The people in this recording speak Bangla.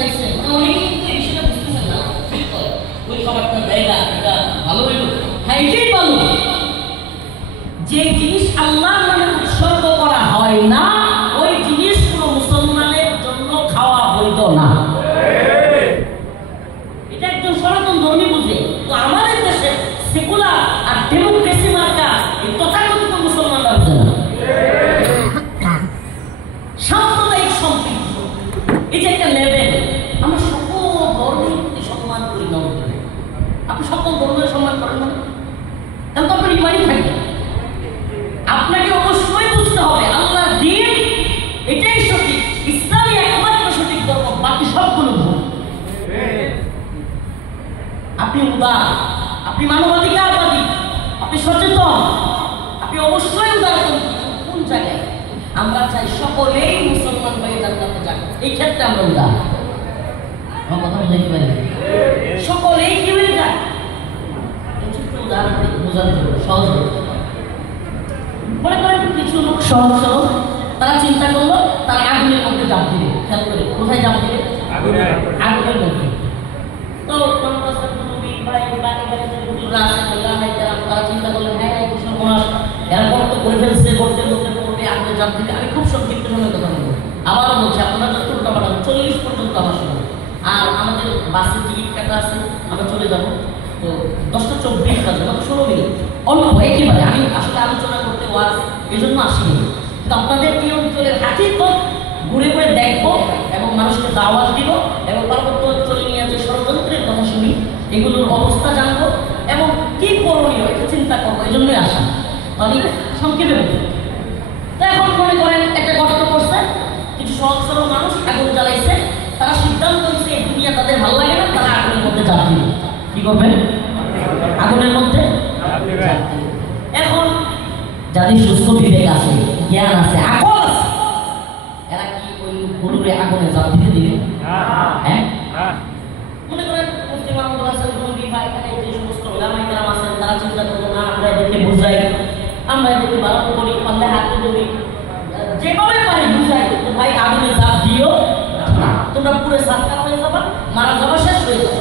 দেখছেন অনেকে কিন্তু এই বিষয়টা বুঝতেছেন না ওই খাবারটা দেয় না এটা ভালো হইল হ্যাঁ এটাই ভালো যে জিনিস আল্লাহর নামে উৎসর্গ করা হয় না ওই জিনিস কোনো মুসলমানের জন্য খাওয়া বৈধ না এটা একজন সনাতন ধর্মী বুঝে তো আমাদের দেশে সেকুলার আর ডেমোক্রেসি মার্কা এই তথাকথিত মুসলমানরা বুঝে না সাম্প্রদায়িক সম্পৃক্ত এটা একটা লেভেল আমরা সকল ধর্মের প্রতি সম্মান করি না আপনি সকল ধর্মের সম্মান করেন না তাহলে তো আপনার ইমানই থাকবে আপনাকে অবশ্যই বুঝতে হবে আল্লাহর দ্বীন এটাই সঠিক ইসলামই একমাত্র সঠিক ধর্ম বাকি সবগুলো ভুল আপনি উদার আপনি মানবাধিকারবাদী আপনি সচেতন আপনি অবশ্যই উদারপন্থী কোন জায়গায় আমরা চাই সকলেই মুসলমান হয়ে জান্নাতে যাক এই ক্ষেত্রে আমরা উদার আমার কথা বুঝাইতে পারি সকলেই কি হয়ে যায় ছোট্ট উদাহরণ বোঝাতে হবে সহজ মনে করেন কিছু লোক সহজ তারা চিন্তা করলো তারা আগুনের মধ্যে জাপ দিবে খেয়াল করে কোথায় জাপ দিবে আগুনের মধ্যে তো তারা চিন্তা করলেন হ্যাঁ এরকম তো করে ফেলছে করতে করতে করতে আগুনে জাপ দিবে আমি খুব সংক্ষিপ্ত সময় কথা বলবো আবারও বলছি আপনারা যত উল্টা পাঠাবো 40 পর্যন্ত আমার সময় আর আমাদের বাসের টিকিট কাটা আছে আমরা চলে যাবো তো 10:24 বাজে মানে 16 মিনিট অল্প একেবারে আমি আসলে আলোচনা করতে ওয়াজ এই জন্য আসিনি কিন্তু আপনাদের এই অঞ্চলের হাকিকত ঘুরে ঘুরে দেখবো এবং মানুষকে দাওয়াত দিব এবং পার্বত্য অঞ্চলে নিয়ে যে ষড়যন্ত্রের কথা শুনি এগুলোর অবস্থা জানবো এবং কি করণীয় এটা চিন্তা করবো এই জন্যই আসা আমি সংক্ষেপে বলবো তো এখন মনে করেন একটা গর্ত করছে কিছু সহজ সরল মানুষ আগুন জ্বালাইছে তারা সিদ্ধান্ত নিচ্ছে এই দুনিয়া তাদের ভালো লাগে না তারা আগুনের মধ্যে চাপ দিবে কি করবেন আগুনের মধ্যে এখন যাদের সুস্থ বিবেক আছে জ্ঞান আছে আকল আছে এরা কি ওই গরুরে আগুনে চাপ দিতে দিবে হ্যাঁ মনে করেন মুফতি মাহমুদুল হাসান গঙ্গি ভাই এখানে যে সমস্ত ওলামায়ে কেরাম আছেন তারা চিন্তা করলো না আমরা এদেরকে বুঝাই আমরা এদেরকে ভালো করি পারলে হাতে ধরি যেভাবে পারি বুঝাই তো ভাই আগুনে চাপ দিও না তোমরা পুরো সাতকা হয়ে যাবা মারা যাবা শেষ হয়ে যাবে